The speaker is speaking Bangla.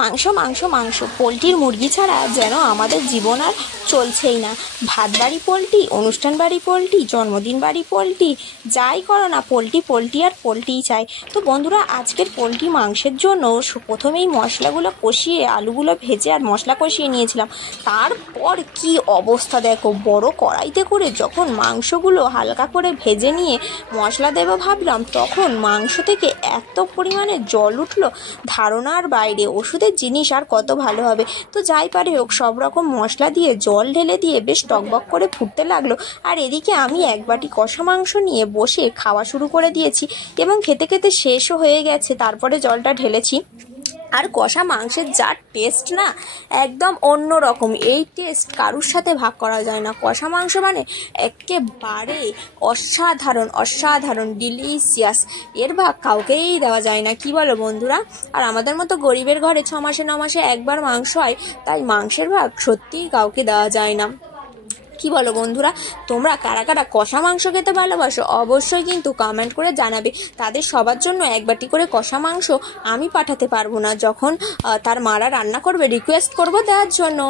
মাংস মাংস মাংস, পোলট্রির মুরগি ছাড়া যেন আমাদের জীবন আর চলছেই না। ভাত বাড়ি পোলট্রি, অনুষ্ঠান বাড়ি পোলট্রি, জন্মদিন বাড়ি পোলট্রি, যাই করো না পোলট্রি পোলট্রি আর পোলট্রিই চাই। তো বন্ধুরা, আজকের পোলট্রি মাংসের জন্য প্রথমেই মশলাগুলো কষিয়ে, আলুগুলো ভেজে আর মশলা কষিয়ে নিয়েছিলাম। তারপর কি অবস্থা দেখো, বড় কড়াইতে করে যখন মাংসগুলো হালকা করে ভেজে নিয়ে মশলা দেবো ভাবলাম, তখন মাংস থেকে এত পরিমাণে জল উঠলো, ধারণার বাইরে। ওষুধের জিনিস আর কত ভালো হবে। তো যাই পারে হোক, সব রকম মশলা দিয়ে জল ঢেলে দিয়ে বেশ টকবক করে ফুটতে লাগলো। আর এদিকে আমি এক বাটি কষা মাংস নিয়ে বসে খাওয়া শুরু করে দিয়েছি এবং খেতে খেতে শেষও হয়ে গেছে। তারপরে জলটা ঢেলেছি। আর কষা মাংসের যা টেস্ট না, একদম অন্য রকম। এই টেস্ট কারুর সাথে ভাগ করা যায় না। কষা মাংস মানে একেবারে অসাধারণ অসাধারণ ডিলিশিয়াস। এর ভাগ কাউকেই দেওয়া যায় না, কি বলো বন্ধুরা? আর আমাদের মতো গরিবের ঘরে 6 মাসে 9 মাসে একবার মাংস হয়, তাই মাংসের ভাগ সত্যিই কাউকে দেওয়া যায় না। কি বলো বন্ধুরা? তোমরা কারা কারা কষা মাংস খেতে ভালোবাসো অবশ্যই কিন্তু কমেন্ট করে জানাবে। তাদের সবার জন্য এক বাটি করে কষা মাংস আমি পাঠাতে পারবো না, যখন তার মারা রান্না করবে রিকোয়েস্ট করবো দেওয়ার জন্য।